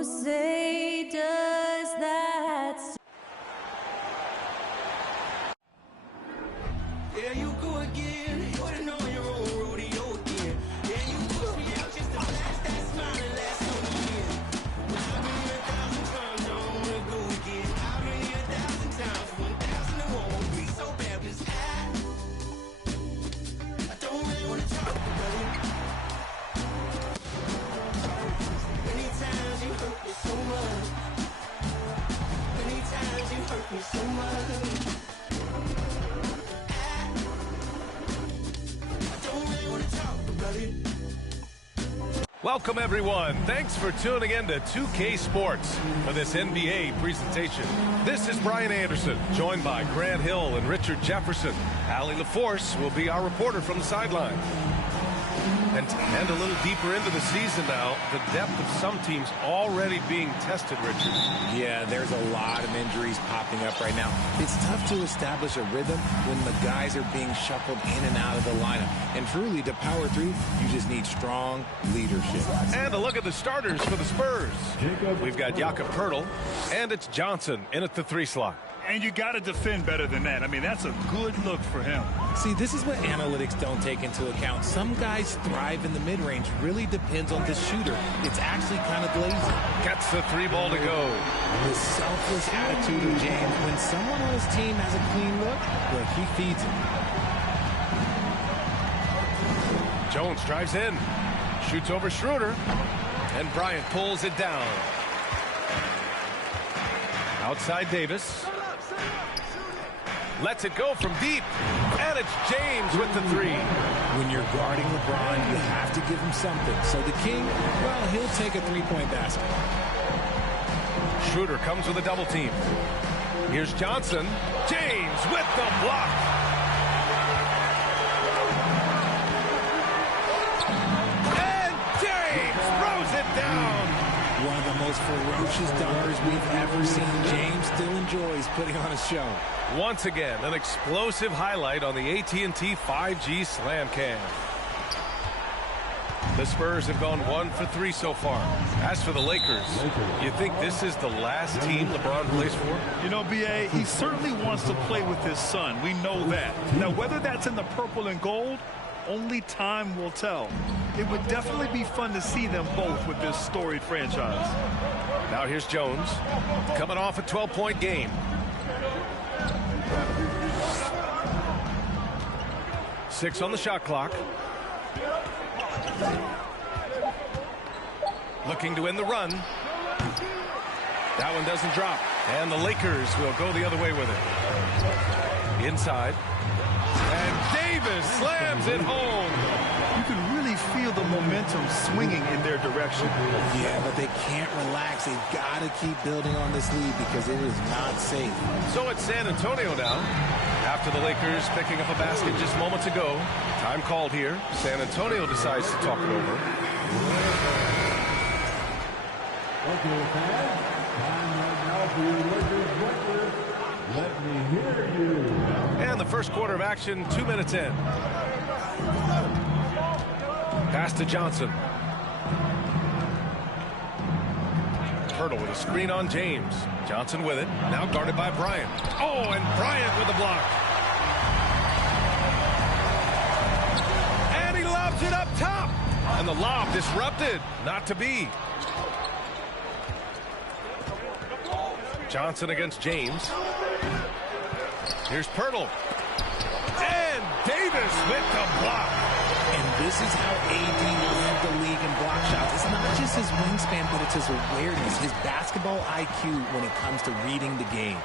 Who say does that? There you go again, putting on your own rodeo again. Yeah, you push me out just to flash that smile and last on the end. I've been here 1,000 times, I don't wanna go again. I've been here 1,000 times, 1,001 won't be so bad, 'cause I don't really wanna talk about it. Many times you hurt me so much. Many times you hurt me so much. Welcome, everyone. Thanks for tuning in to 2K Sports for this NBA presentation. This is Brian Anderson, joined by Grant Hill and Richard Jefferson. Allie LaForce will be our reporter from the sideline. And a little deeper into the season now, the depth of some teams already being tested, Richard. Yeah, there's a lot of injuries popping up right now. It's tough to establish a rhythm when the guys are being shuffled in and out of the lineup. And truly, to power through, you just need strong leadership. And a look at the starters for the Spurs. We've got Jakob Poeltl, and it's Johnson in at the 3 slot. And you got to defend better than that. I mean, that's a good look for him. See, this is what analytics don't take into account. Some guys thrive in the mid-range. Really depends on the shooter. It's actually kind of lazy. Gets the 3 ball to go. The selfless attitude of James. When someone on his team has a clean look, well, he feeds it. Jones drives in. Shoots over Schroeder. And Bryant pulls it down. Outside Davis. Lets it go from deep. And it's James with the 3. When you're guarding LeBron, you have to give him something. So the King, well, he'll take a 3-point basket. Schroeder comes with a double team. Here's Johnson. James with the block. And James throws it down. One of the most ferocious dunkers we've ever seen. James still enjoys putting on a show. Once again, an explosive highlight on the AT&T 5G Slam Cam. The Spurs have gone 1 for 3 so far. As for the Lakers, you think this is the last team LeBron plays for? You know, B.A., he certainly wants to play with his son. We know that. Now, whether that's in the purple and gold, only time will tell. It would definitely be fun to see them both with this storied franchise. Now here's Jones, coming off a 12-point game. Six on the shot clock. Looking to win the run. That one doesn't drop. And the Lakers will go the other way with it. Inside. And Davis slams it home. You can really feel the momentum swinging in their direction. Yeah, but they can't relax. They've got to keep building on this lead because it is not safe. So it's San Antonio now. After the Lakers picking up a basket just moments ago. Time called here. San Antonio decides to talk it over. Okay, fans. Time right now for your Lakers breakfast. Let me hear you. And the first quarter of action, 2 minutes in. Pass to Johnson. Poeltl with a screen on James. Johnson with it. Now guarded by Bryant. Oh, and Bryant with the block. And he lobs it up top. And the lob disrupted. Not to be. Johnson against James. Here's Poeltl. And Davis with the block. And this is how AD led the league in block shots. It's not just his wingspan, but it's his awareness, his basketball IQ when it comes to reading the game.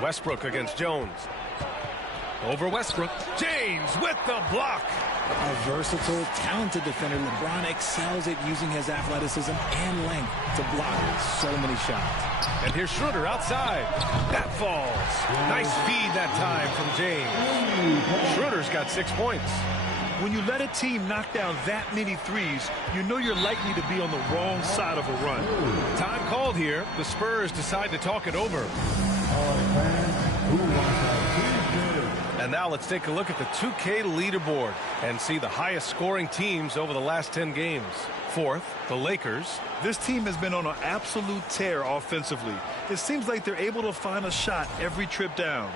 Westbrook against Jones. Over Westbrook. James with the block. A versatile, talented defender, LeBron excels at using his athleticism and length to block so many shots. And here's Schroeder outside. That falls. Nice feed that time from James. Schroeder's got 6 points. When you let a team knock down that many threes, you know you're likely to be on the wrong side of a run. Time called here. The Spurs decide to talk it over. All right, fans. Who wants our team? And now let's take a look at the 2K leaderboard and see the highest scoring teams over the last 10 games. Fourth, the Lakers. This team has been on an absolute tear offensively. It seems like they're able to find a shot every trip down.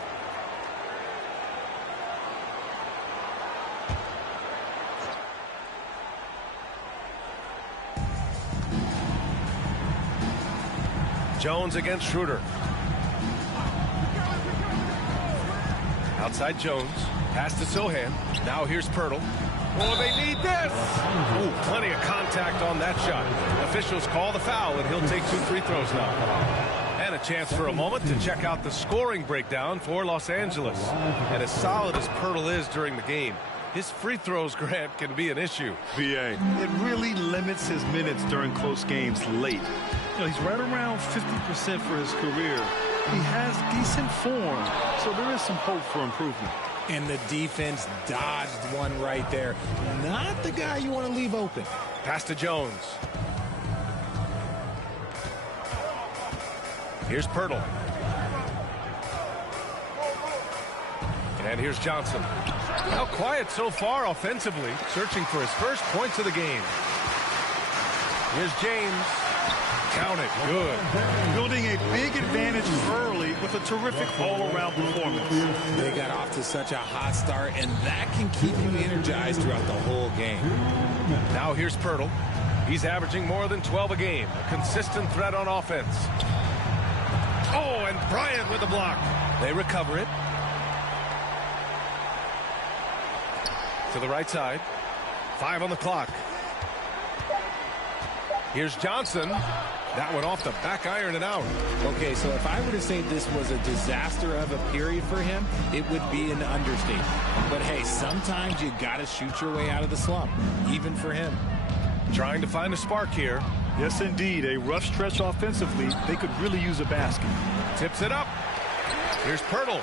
Jones against Schroeder. Outside Jones. Pass to Sohan. Now here's Pirtle. Oh, they need this. Ooh, plenty of contact on that shot. Officials call the foul, and he'll take 2 free throws now. And a chance for a moment to check out the scoring breakdown for Los Angeles. And as solid as Pirtle is during the game, his free throws, Grant, can be an issue. VA. It really limits his minutes during close games late. You know, he's right around 50% for his career. He has decent form, so there is some hope for improvement. And the defense dodged one right there. Not the guy you want to leave open. Pass to Jones. Here's Pirtle. And here's Johnson. Now quiet so far offensively, searching for his first points of the game. Here's James. Count it. Good. Building a big advantage early with a terrific all-around performance. They got off to such a hot start, and that can keep you energized throughout the whole game. Now here's Pirtle. He's averaging more than 12 a game. A consistent threat on offense. Oh, and Bryant with the block. They recover it. To the right side. 5 on the clock. Here's Johnson. That one off the back iron and out. Okay, so if I were to say this was a disaster of a period for him, it would be an understatement. But hey, sometimes you got to shoot your way out of the slump, even for him. Trying to find a spark here. Yes, indeed. A rough stretch offensively. They could really use a basket. Tips it up. Here's Pirtle.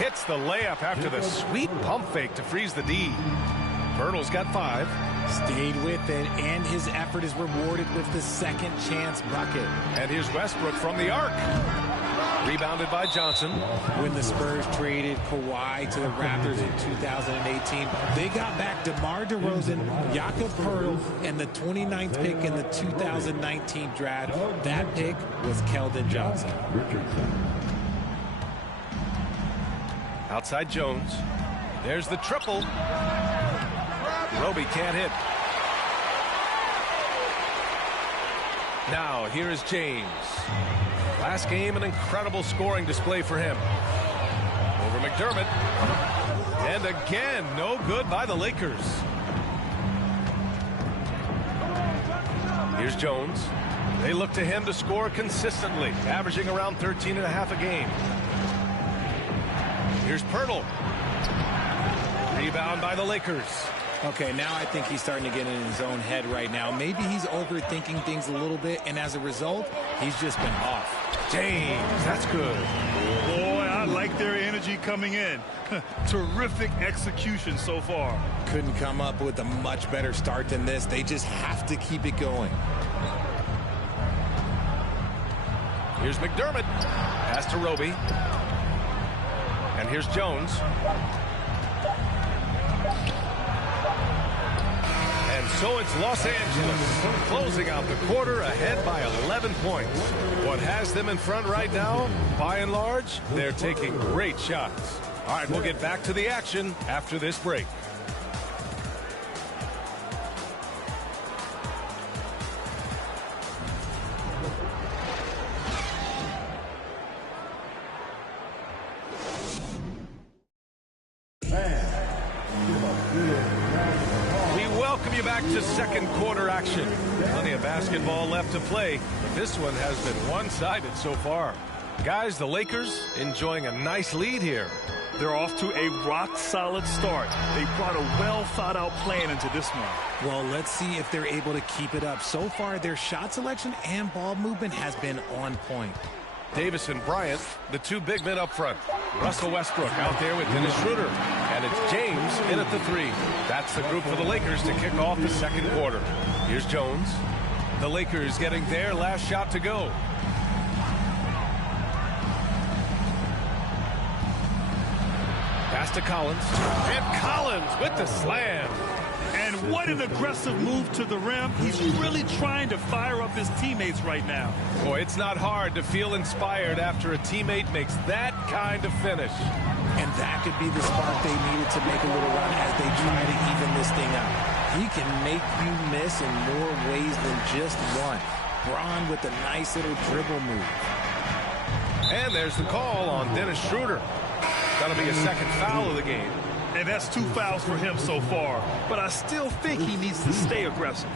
Hits the layup after the sweet pump fake to freeze the D. Pirtle's got 5. Stayed with it, and his effort is rewarded with the second chance bucket. And here's Westbrook from the arc. Rebounded by Johnson. When the Spurs traded Kawhi to the Raptors in 2018, they got back DeMar DeRozan, Jakob Poeltl, and the 29th pick in the 2019 draft. That pick was Keldon Johnson. Outside Jones. There's the triple. Roby can't hit. Now, here is James. Last game, an incredible scoring display for him. Over McDermott. And again, no good by the Lakers. Here's Jones. They look to him to score consistently, averaging around 13.5 a game. Here's Pirtle. Rebound by the Lakers. Okay, now I think he's starting to get in his own head right now. Maybe he's overthinking things a little bit, and as a result, he's just been off. James, that's good. Boy, I like their energy coming in. Terrific execution so far. Couldn't come up with a much better start than this. They just have to keep it going. Here's McDermott. Pass to Roby. And here's Jones. And so it's Los Angeles closing out the quarter ahead by 11 points. What has them in front right now? By and large, they're taking great shots. All right, we'll get back to the action after this break. To second quarter action. Plenty of basketball left to play, but this one has been one-sided so far. Guys, the Lakers enjoying a nice lead here. They're off to a rock-solid start. They brought a well-thought-out plan into this one. Well, let's see if they're able to keep it up. So far, their shot selection and ball movement has been on point. Davis and Bryant, the 2 big men up front. Russell Westbrook out there with Dennis Schroeder. And it's James in at the 3. That's the group for the Lakers to kick off the second quarter. Here's Jones. The Lakers getting their last shot to go. Pass to Collins. And Collins with the slam. And what an aggressive move to the rim. He's really trying to fire up his teammates right now. Boy, it's not hard to feel inspired after a teammate makes that kind of finish. And that could be the spark they needed to make a little run as they try to even this thing up. He can make you miss in more ways than just one. Braun with a nice little dribble move. And there's the call on Dennis Schroeder. That'll be a second foul of the game. And that's 2 fouls for him so far. But I still think he needs to stay aggressive.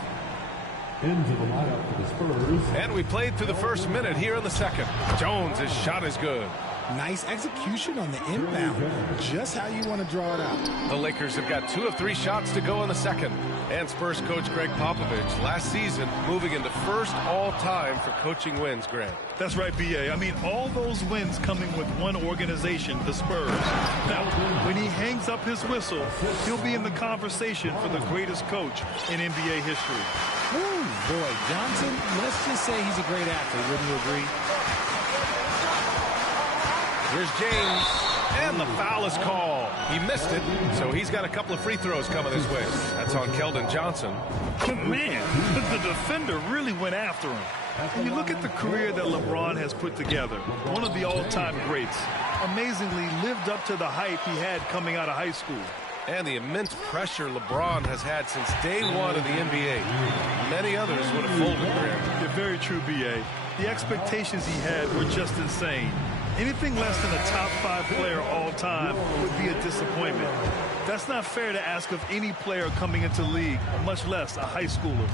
Into the lineup for the Spurs. And we played through the first minute here in the second. Jones' his shot is good. Nice execution on the inbound. Just how you want to draw it out. The Lakers have got 2 of 3 shots to go in the second. And Spurs coach Greg Popovich last season moving into first all-time for coaching wins, Grant. That's right, B.A. I mean, all those wins coming with one organization, the Spurs. Now, when he hangs up his whistle, he'll be in the conversation for the greatest coach in NBA history. Ooh, boy, Johnson, let's just say he's a great athlete, wouldn't you agree? Here's James, and the foul is called. He missed it, so he's got a couple of free throws coming his way. That's on Keldon Johnson. Man, the defender really went after him. When you look at the career that LeBron has put together, one of the all-time greats, amazingly lived up to the hype he had coming out of high school. And the immense pressure LeBron has had since day one of the NBA. Many others would have folded for him. Yeah, very true, B.A. The expectations he had were just insane. Anything less than a top 5 player all time would be a disappointment. That's not fair to ask of any player coming into the league, much less a high schooler.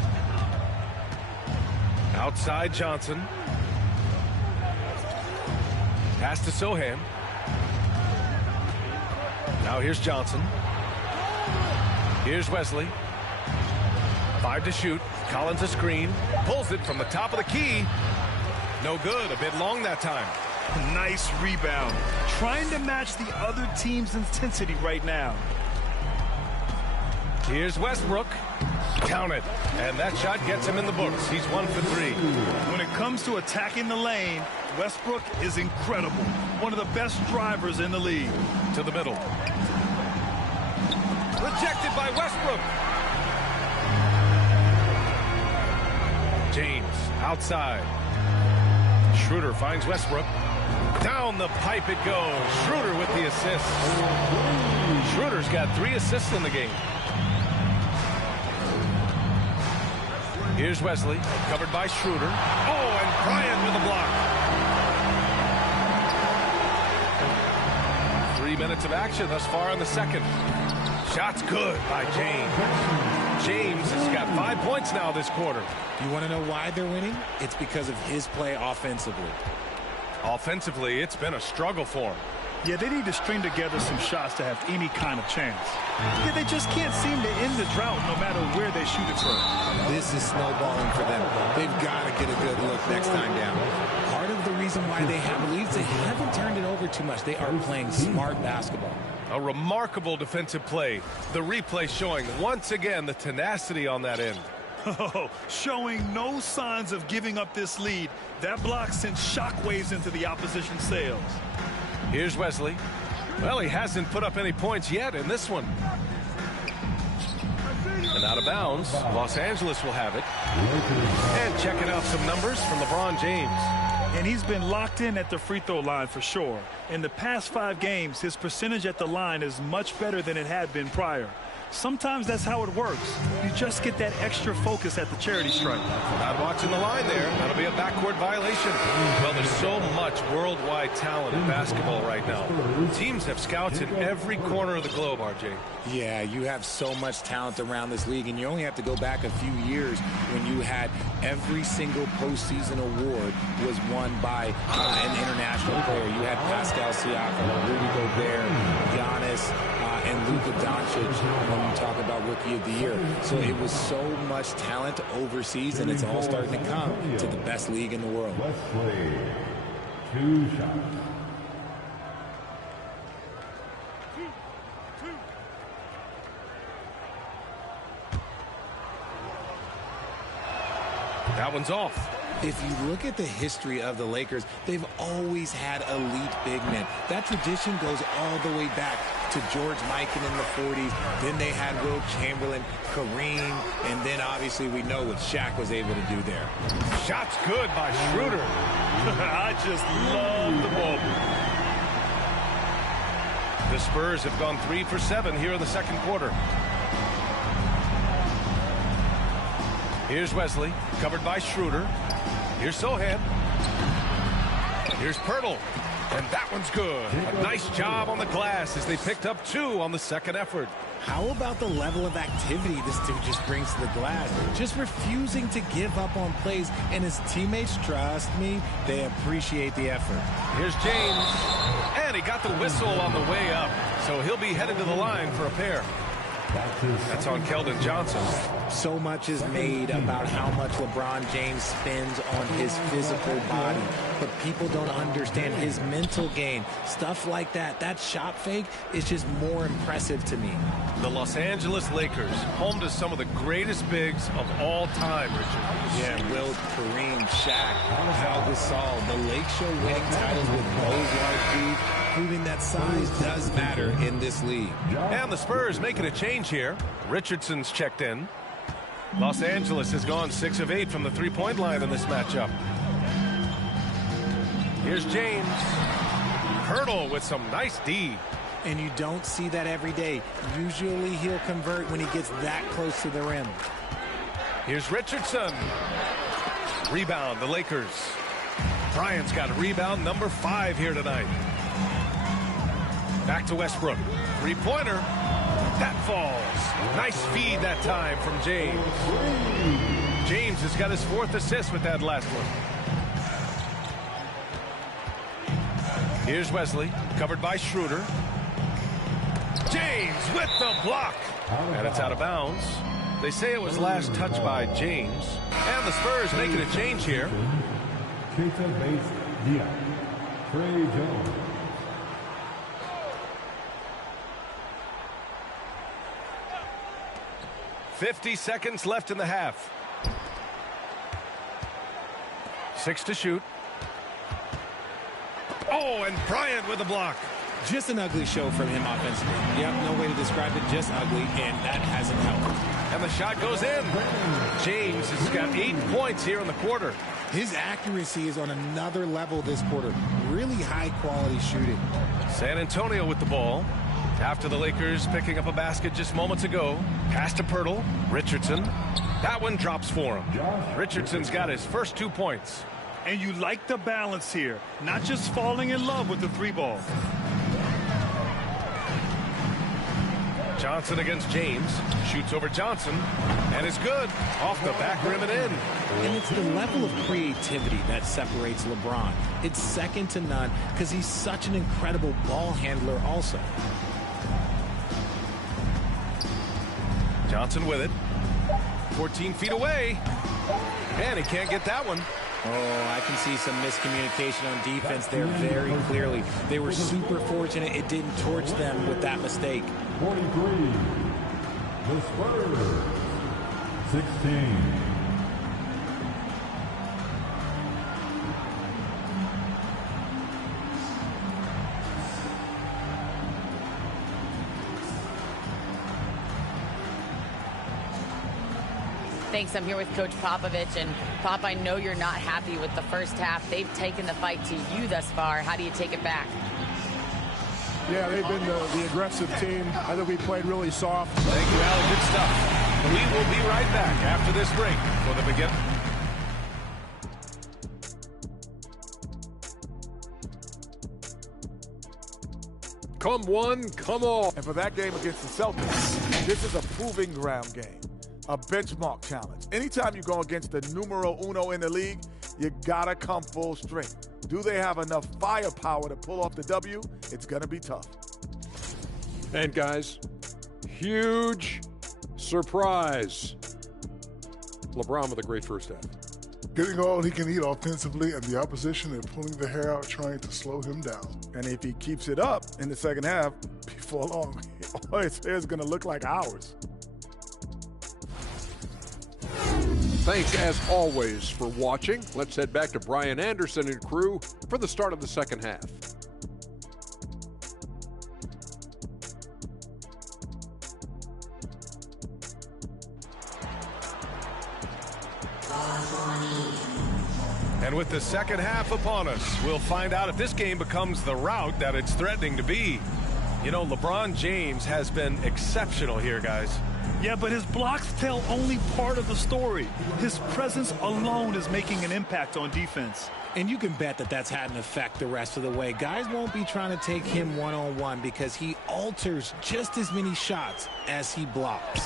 Outside Johnson. Pass to Sohan. Now here's Johnson. Here's Wesley. 5 to shoot. Collins a screen. Pulls it from the top of the key. No good. A bit long that time. Nice rebound. Trying to match the other team's intensity right now. Here's Westbrook. Count it. And that shot gets him in the books. He's 1 for 3. When it comes to attacking the lane, Westbrook is incredible. One of the best drivers in the league. To the middle. Rejected by Westbrook. James outside. Schroeder finds Westbrook. Down the pipe it goes. Schroeder with the assist. Schroeder's got 3 assists in the game. Here's Wesley, covered by Schroeder. Oh, and Bryant with a block. 3 minutes of action thus far in the second. Shot's good by James. James has got 5 points now this quarter. You want to know why they're winning? It's because of his play offensively. Offensively, it's been a struggle for him. Yeah, they need to string together some shots to have any kind of chance. Yeah, they just can't seem to end the drought no matter where they shoot it from. This is snowballing for them. They've got to get a good look next time down. Part of the reason why they have leads, they haven't turned it over too much. They are playing smart basketball. A remarkable defensive play. The replay showing once again the tenacity on that end. Oh, showing no signs of giving up this lead. That block sent shockwaves into the opposition sails. Here's Wesley. Well, he hasn't put up any points yet in this one. And out of bounds, Los Angeles will have it. And checking out some numbers from LeBron James. And he's been locked in at the free throw line for sure. In the past 5 games, his percentage at the line is much better than it had been prior. Sometimes that's how it works. You just get that extra focus at the charity stripe. Not watching the line there. That'll be a backcourt violation. Well, there's so much worldwide talent in basketball right now. Teams have scouts in every corner of the globe, RJ. Yeah, you have so much talent around this league, and you only have to go back a few years when you had every single postseason award was won by an international player. You had Pascal Siakam, Rudy Gobert, Giannis, and Luka Doncic when you talk about Rookie of the Year. So it was so much talent overseas, and it's all starting to come to the best league in the world. Wesley, 2 shots. That one's off. If you look at the history of the Lakers, they've always had elite big men. That tradition goes all the way back to George Mikan in the 40s. Then they had Will Chamberlain, Kareem, and then obviously we know what Shaq was able to do there. Shot's good by Schroeder. I just love the moment. The Spurs have gone 3 for 7 here in the second quarter. Here's Wesley, covered by Schroeder. Here's Sohan. Here's Pirtle. And that one's good. A nice job on the glass as they picked up 2 on the second effort. How about the level of activity this dude just brings to the glass? Just refusing to give up on plays. And his teammates, trust me, they appreciate the effort. Here's James. And he got the whistle on the way up. So he'll be headed to the line for a pair. That's on Keldon Johnson. So much is made about how much LeBron James spends on his physical body, but people don't understand his mental game. Stuff like that, that shot fake is just more impressive to me. The Los Angeles Lakers, home to some of the greatest bigs of all time, Richard. Yeah, Will, Kareem, Shaq, Pau Gasol, the Lake Show winning titles with those large dudes, proving that size does matter in this league. And the Spurs making a change here. Richardson's checked in. Los Angeles has gone 6 of 8 from the three-point line in this matchup. Here's James. Hurdle with some nice D. And you don't see that every day. Usually he'll convert when he gets that close to the rim. Here's Richardson. Rebound, the Lakers. Bryant's got rebound number 5 here tonight. Back to Westbrook. Three-pointer. That falls. Nice feed that time from James. James has got his 4th assist with that last one. Here's Wesley, covered by Schroeder. James with the block. And it's out of bounds. They say it was last touched by James. And the Spurs making a change here. Trey Jones. 50 seconds left in the half. 6 to shoot. Oh, and Bryant with the block. Just an ugly show from him offensively. Yep, no way to describe it, just ugly, and that hasn't helped. And the shot goes in. James has got 8 points here in the quarter. His accuracy is on another level this quarter. Really high-quality shooting. San Antonio with the ball. After the Lakers picking up a basket just moments ago. Pass to Pirtle. Richardson. That one drops for him. Richardson's got his first 2 points. And you like the balance here. Not just falling in love with the 3-ball. Johnson against James. Shoots over Johnson. And it's good. Off the back rim and in. And it's the level of creativity that separates LeBron. It's second to none because he's such an incredible ball handler also. Johnson with it. 14 feet away. And he can't get that one. Oh, I can see some miscommunication on defense there very clearly. They were super fortunate it didn't torch them with that mistake. 43. The Spurs. 16. Thanks. I'm here with Coach Popovich. And Pop, I know you're not happy with the first half. They've taken the fight to you thus far. How do you take it back? Yeah, they've been the aggressive team. I think we played really soft. Thank you, Al. Good stuff. We will be right back after this break for the beginning. Come one, come all. And for that game against the Celtics, this is a proving ground game, a benchmark challenge. Anytime you go against the numero uno in the league, you gotta come full strength. Do they have enough firepower to pull off the W? It's gonna be tough. And guys, huge surprise. LeBron with a great first half. Getting all he can eat offensively, and the opposition is pulling the hair out, trying to slow him down. And if he keeps it up in the second half, before long, his hair is going to look like ours. Thanks, as always, for watching. Let's head back to Brian Anderson and crew for the start of the second half. And with the second half upon us, we'll find out if this game becomes the rout that it's threatening to be. You know, LeBron James has been exceptional here, guys. Yeah, but his blocks tell only part of the story. His presence alone is making an impact on defense. And you can bet that that's had an effect the rest of the way. Guys won't be trying to take him one-on-one because he alters just as many shots as he blocks.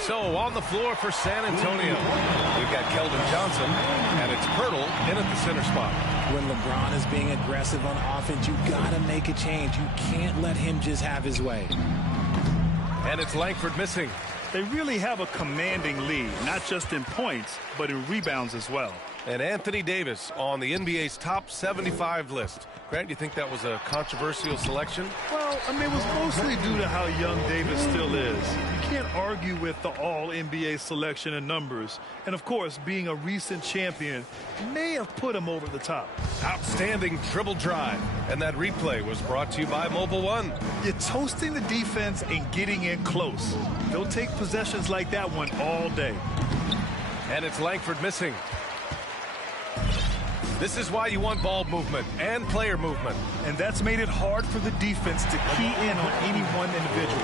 So on the floor for San Antonio, we've got Keldon Johnson, and it's Pirtle in at the center spot. When LeBron is being aggressive on offense, you got to make a change. You can't let him just have his way. And it's Langford missing. They really have a commanding lead, not just in points, but in rebounds as well. And Anthony Davis on the NBA's top 75 list. Grant, do you think that was a controversial selection? Well, I mean, it was mostly due to how young Davis still is. You can't argue with the all-NBA selection and numbers. And, of course, being a recent champion may have put him over the top. Outstanding dribble drive. And that replay was brought to you by Mobile One. You're toasting the defense and getting in close. They'll take possessions like that one all day. And it's Langford missing. This is why you want ball movement and player movement. And that's made it hard for the defense to key in on any one individual.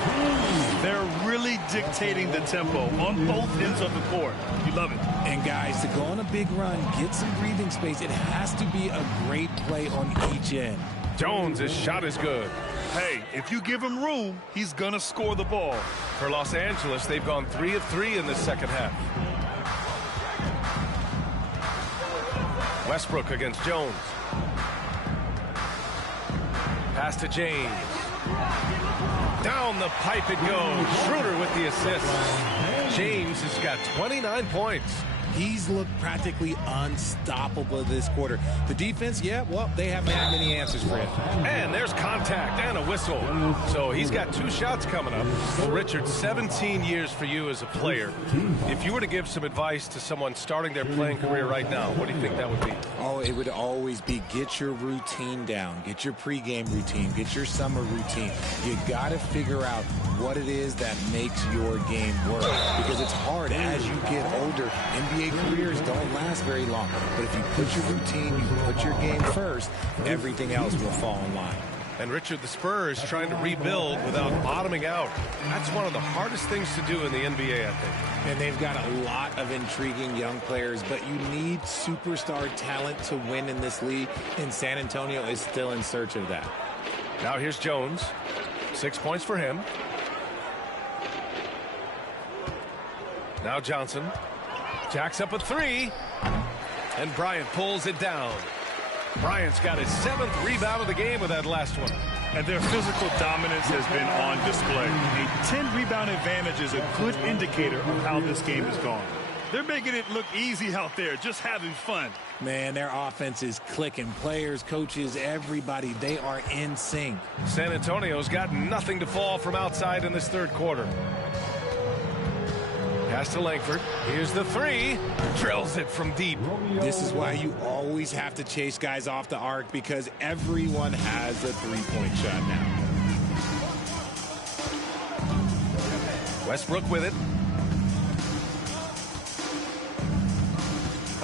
They're really dictating the tempo on both ends of the court. You love it. And guys, to go on a big run, get some breathing space, it has to be a great play on each end. Jones, his shot is good. Hey, if you give him room, he's gonna score the ball. For Los Angeles, they've gone 3 of 3 in this second half. Westbrook against Jones. Pass to James. Down the pipe it goes. Schroeder with the assist. James has got 29 points. He's looked practically unstoppable this quarter. The defense, yeah, well, they haven't had many answers for him. And there's contact and a whistle. So he's got 2 shots coming up. Well, Richard, 17 years for you as a player. If you were to give some advice to someone starting their playing career right now, what do you think that would be? Oh, it would always be get your routine down. Get your pregame routine. Get your summer routine. You got to figure out what it is that makes your game work. Because it's hard as you get older. NBA careers don't last very long. But if you put your routine, you put your game first, everything else will fall in line. And Richard, the Spurs trying to rebuild without bottoming out. That's one of the hardest things to do in the NBA, I think. And they've got a lot of intriguing young players, but you need superstar talent to win in this league, and San Antonio is still in search of that. Now here's Jones. 6 points for him. Now Johnson. Jacks up a 3. And Bryant pulls it down. Bryant's got his 7th rebound of the game with that last one. And their physical dominance has been on display. A 10-rebound advantage is a good indicator of how this game has gone. They're making it look easy out there, just having fun. Man, their offense is clicking. Players, coaches, everybody, they are in sync. San Antonio's got nothing to fall from outside in this third quarter. Pass to Langford. Here's the 3. Drills it from deep. This is why you always have to chase guys off the arc, because everyone has a three-point shot now. Westbrook with it.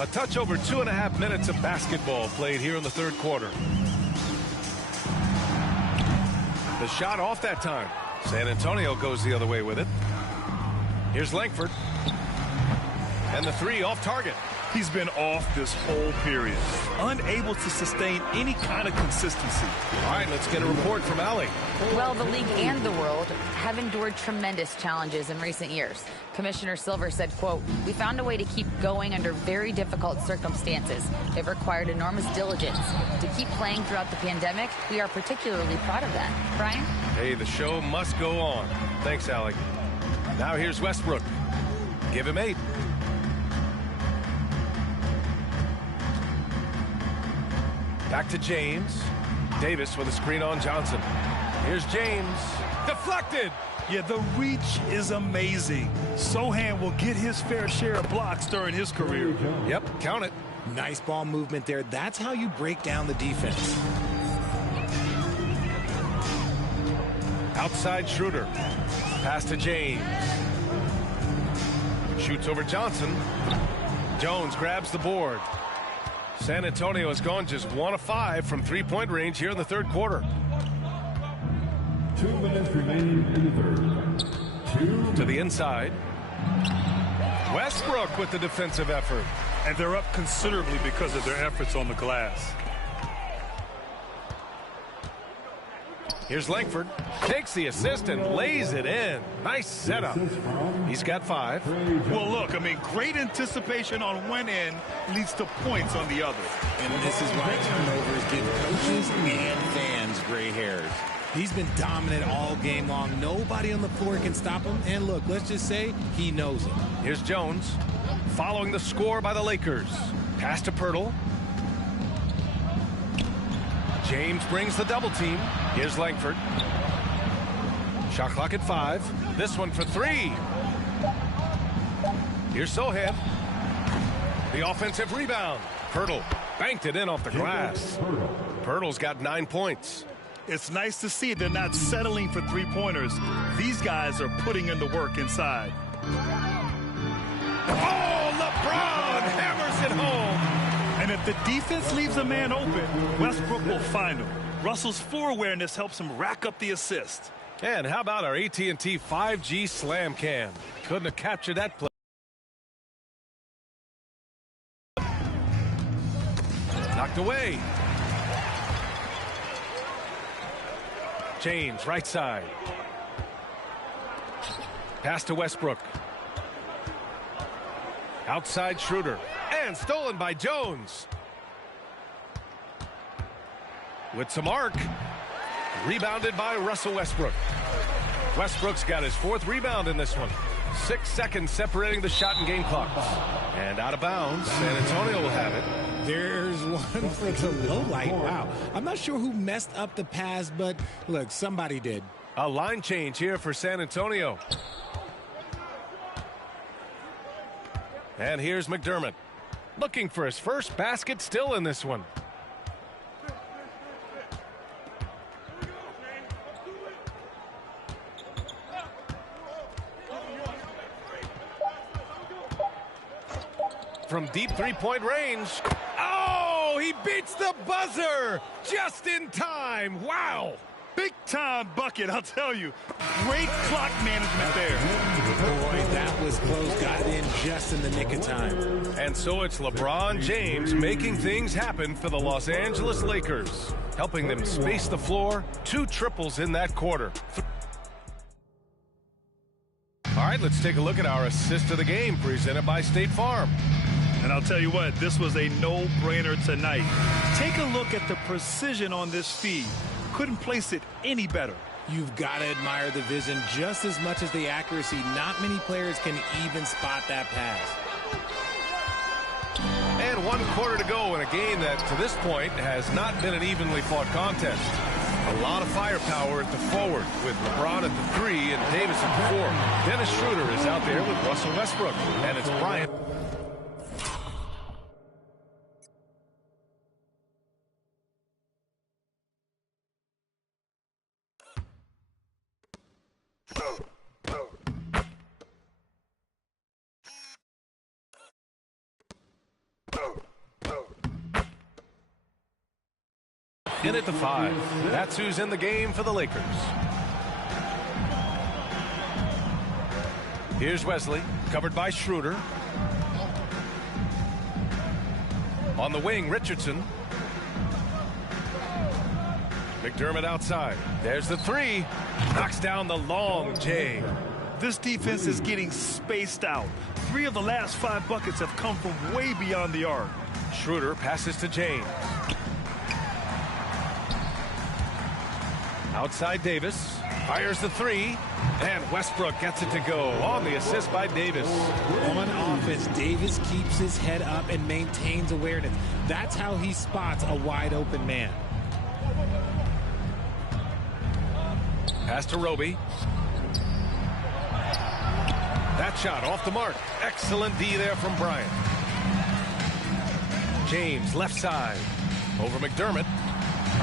A touch over 2.5 minutes of basketball played here in the third quarter. The shot off that time. San Antonio goes the other way with it. Here's Langford. And the 3 off target. He's been off this whole period, unable to sustain any kind of consistency. All right, let's get a report from Allie. Well, the league and the world have endured tremendous challenges in recent years. Commissioner Silver said, quote, "We found a way to keep going under very difficult circumstances. It required enormous diligence. To keep playing throughout the pandemic, we are particularly proud of that." Brian? Hey, the show must go on. Thanks, Allie. Now here's Westbrook. Give him 8. Back to James. Davis with a screen on Johnson. Here's James. Deflected. Yeah, the reach is amazing. Sohan will get his fair share of blocks during his career. Yep, count it. Nice ball movement there. That's how you break down the defense. Outside Schroeder. Pass to James. Shoots over Johnson. Jones grabs the board. San Antonio has gone just 1 of 5 from three-point range here in the third quarter. 2 minutes remaining in the third. To the inside. Westbrook with the defensive effort. And they're up considerably because of their efforts on the glass. Here's Langford. Takes the assist and lays it in. Nice setup. He's got 5. Well, look, I mean, great anticipation on one end leads to points on the other. And this is why turnovers give coaches and fans gray hairs. He's been dominant all game long. Nobody on the floor can stop him. And look, let's just say he knows it. Here's Jones. Following the score by the Lakers. Pass to Pirtle. James brings the double team. Here's Langford. Shot clock at 5. This one for 3. Here's Sohan. The offensive rebound. Pirtle banked it in off the glass. Pirtle's got 9 points. It's nice to see they're not settling for three-pointers. These guys are putting in the work inside. Oh, LeBron hammers it home. And if the defense leaves a man open, Westbrook will find him. Russell's floor awareness helps him rack up the assist. And how about our AT&T 5G slam cam? Couldn't have captured that play. Knocked away. James, right side. Pass to Westbrook. Outside Schroeder. And stolen by Jones. With some arc. Rebounded by Russell Westbrook. Westbrook's got his 4th rebound in this one. 6 seconds separating the shot and game clocks. And out of bounds. San Antonio will have it. There's one for the low light. Wow. I'm not sure who messed up the pass, but look, somebody did. A line change here for San Antonio. And here's McDermott. Looking for his first basket still in this one. From deep three-point range. Oh, he beats the buzzer just in time. Wow. Big time bucket, I'll tell you. Great clock management there. Boy, that was close. Got it in just in the nick of time. And so it's LeBron James making things happen for the Los Angeles Lakers, helping them space the floor. 2 triples in that quarter. All right, let's take a look at our assist of the game presented by State Farm. And I'll tell you what, this was a no-brainer tonight. Take a look at the precision on this feed. Couldn't place it any better. You've got to admire the vision just as much as the accuracy. Not many players can even spot that pass. And 1 quarter to go in a game that, to this point, has not been an evenly fought contest. A lot of firepower at the forward with LeBron at the 3 and Davis at the 4. Dennis Schroeder is out there with Russell Westbrook. And it's Bryant. In at the 5. That's who's in the game for the Lakers. Here's Wesley, covered by Schroeder. On the wing, Richardson. McDermott outside. There's the 3. Knocks down the long J. This defense is getting spaced out. 3 of the last 5 buckets have come from way beyond the arc. Schroeder passes to James. Outside Davis. Fires the 3. And Westbrook gets it to go on the assist by Davis. On offense, Davis keeps his head up and maintains awareness. That's how he spots a wide open man. Pass to Roby. That shot off the mark. Excellent D there from Bryant. James left side. Over McDermott.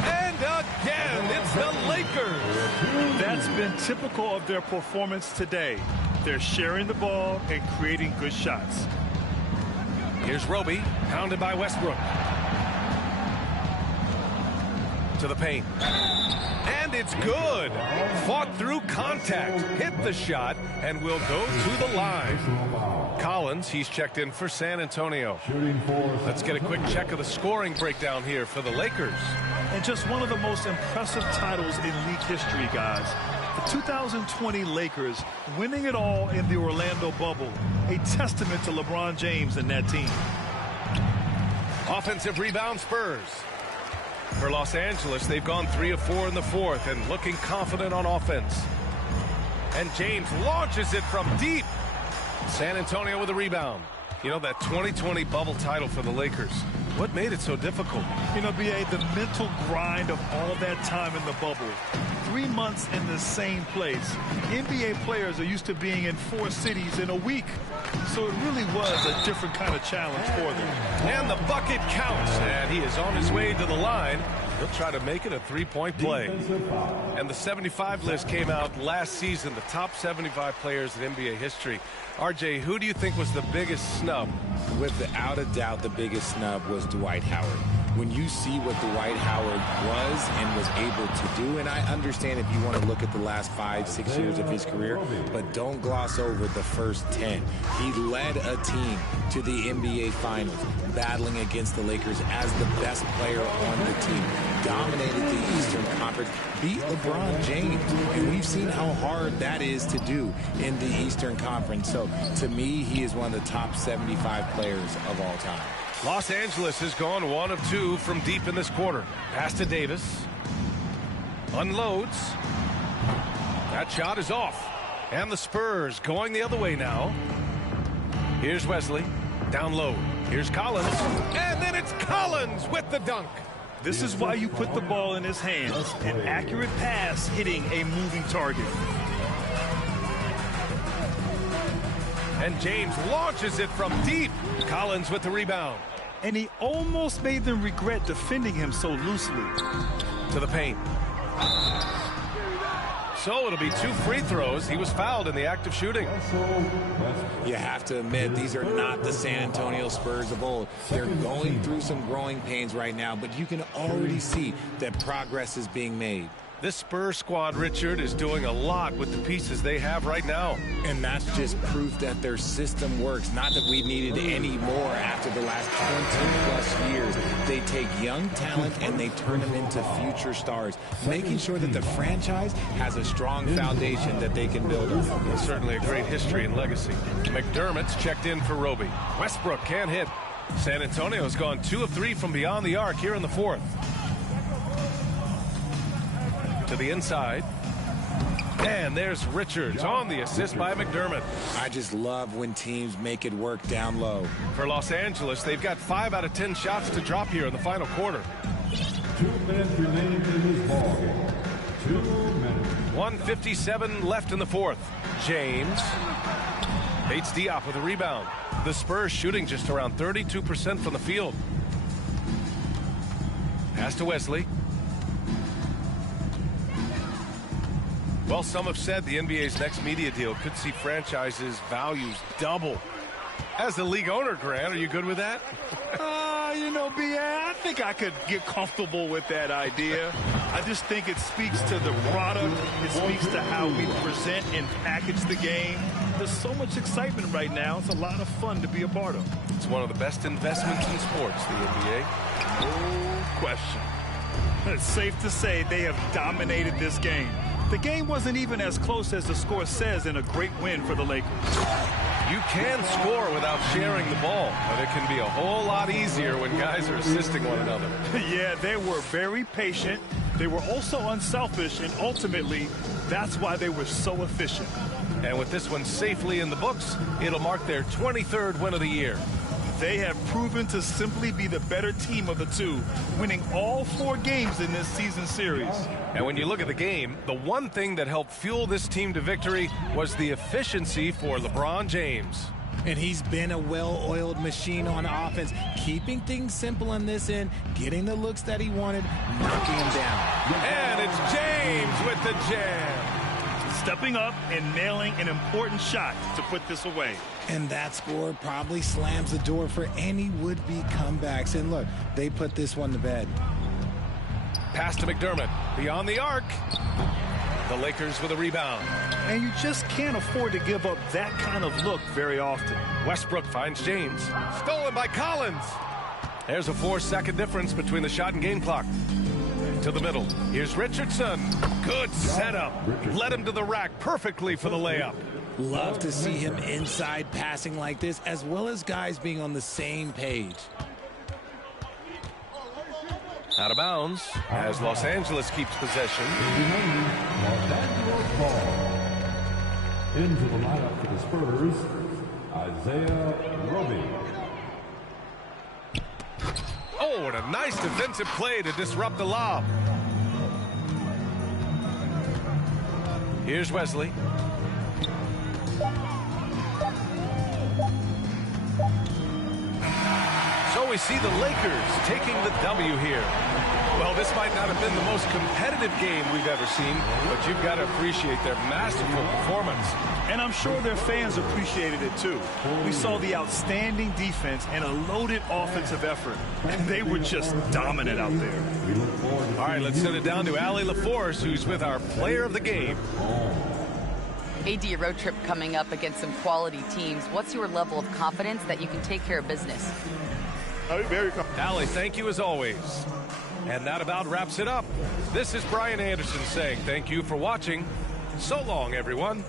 And again, it's the Lakers. That's been typical of their performance today. They're sharing the ball and creating good shots. Here's Roby, pounded by Westbrook. To the paint. And it's good. Fought through contact, hit the shot, and will go to the line. Collins, he's checked in for San Antonio. Let's get a quick check of the scoring breakdown here for the Lakers. And just one of the most impressive titles in league history, guys. The 2020 Lakers winning it all in the Orlando bubble. A testament to LeBron James and that team. Offensive rebound Spurs. For Los Angeles, they've gone 3 of 4 in the fourth and looking confident on offense. And James launches it from deep. San Antonio with a rebound. You know, that 2020 bubble title for the Lakers. What made it so difficult? You know, B.A., the mental grind of all that time in the bubble. 3 months in the same place. NBA players are used to being in 4 cities in a week. So it really was a different kind of challenge for them. And the bucket counts. And he is on his way to the line. He'll try to make it a 3-point play. And the 75 list came out last season, the top 75 players in NBA history. RJ, who do you think was the biggest snub? Without a doubt, the biggest snub was Dwight Howard. When you see what Dwight Howard was and was able to do, and I understand if you want to look at the last 5-6 years of his career, but don't gloss over the first 10. He led a team to the NBA Finals, battling against the Lakers as the best player on the team, dominated the Eastern Conference, beat LeBron James, and we've seen how hard that is to do in the Eastern Conference. So to me, he is one of the top 75 players of all time. Los Angeles has gone 1 of 2 from deep in this quarter. Pass to Davis. Unloads. That shot is off. And the Spurs going the other way now. Here's Wesley. Down low. Here's Collins. And then it's Collins with the dunk. This is why you put the ball in his hands. An accurate pass hitting a moving target. And James launches it from deep. Collins with the rebound. And he almost made them regret defending him so loosely. To the paint. So it'll be 2 free throws. He was fouled in the act of shooting. You have to admit, these are not the San Antonio Spurs of old. They're going through some growing pains right now, but you can already see that progress is being made. This Spurs squad, Richard, is doing a lot with the pieces they have right now. And that's just proof that their system works. Not that we needed any more after the last 20-plus years. They take young talent and they turn them into future stars, making sure that the franchise has a strong foundation that they can build on. Certainly a great history and legacy. McDermott's checked in for Roby. Westbrook can't hit. San Antonio's gone 2 of 3 from beyond the arc here in the fourth. To the inside. And there's Richards on the assist by McDermott. I just love when teams make it work down low. For Los Angeles, they've got 5 out of 10 shots to drop here in the final quarter. 2 minutes remaining in this ballgame. 2 minutes. 1:57 left in the fourth. James. Bates Diop with a rebound. The Spurs shooting just around 32% from the field. Pass to Wesley. Well, some have said the NBA's next media deal could see franchises' values double. As the league owner, Grant, are you good with that? You know, B.A., I think I could get comfortable with that idea. I just think it speaks to the product. It speaks to how we present and package the game. There's so much excitement right now. It's a lot of fun to be a part of. It's one of the best investments in sports, the NBA. No question. It's safe to say they have dominated this game. The game wasn't even as close as the score says in a great win for the Lakers. You can score without sharing the ball, but it can be a whole lot easier when guys are assisting one another. Yeah, they were very patient. They were also unselfish, and ultimately, that's why they were so efficient. And with this one safely in the books, it'll mark their 23rd win of the year. They have proven to simply be the better team of the two, winning all 4 games in this season series. And when you look at the game, the one thing that helped fuel this team to victory was the efficiency for LeBron James. And he's been a well-oiled machine on offense, keeping things simple on this end, getting the looks that he wanted, knocking him down. And it's James with the jam. Stepping up and nailing an important shot to put this away. And that score probably slams the door for any would-be comebacks. And look, they put this one to bed. Pass to McDermott. Beyond the arc. The Lakers with a rebound. And you just can't afford to give up that kind of look very often. Westbrook finds James. Stolen by Collins. There's a 4-second difference between the shot and game clock. To the middle. Here's Richardson. Good setup. Led him to the rack perfectly for the layup. Love to see him inside passing like this, as well as guys being on the same page. Out of bounds as Los Angeles keeps possession. Los Angeles ball. Into the lineup for the Spurs, Isaiah Roby. Oh, and a nice defensive play to disrupt the lob. Here's Wesley. So we see the Lakers taking the W here. Well, this might not have been the most competitive game we've ever seen, but you've got to appreciate their masterful performance. And I'm sure their fans appreciated it too. We saw the outstanding defense and a loaded offensive effort. And they were just dominant out there. All right, let's send it down to Allie LaForce, who's with our player of the game. AD, a road trip coming up against some quality teams. What's your level of confidence that you can take care of business? Very confident. Allie, thank you as always. And that about wraps it up. This is Brian Anderson saying thank you for watching. So long, everyone.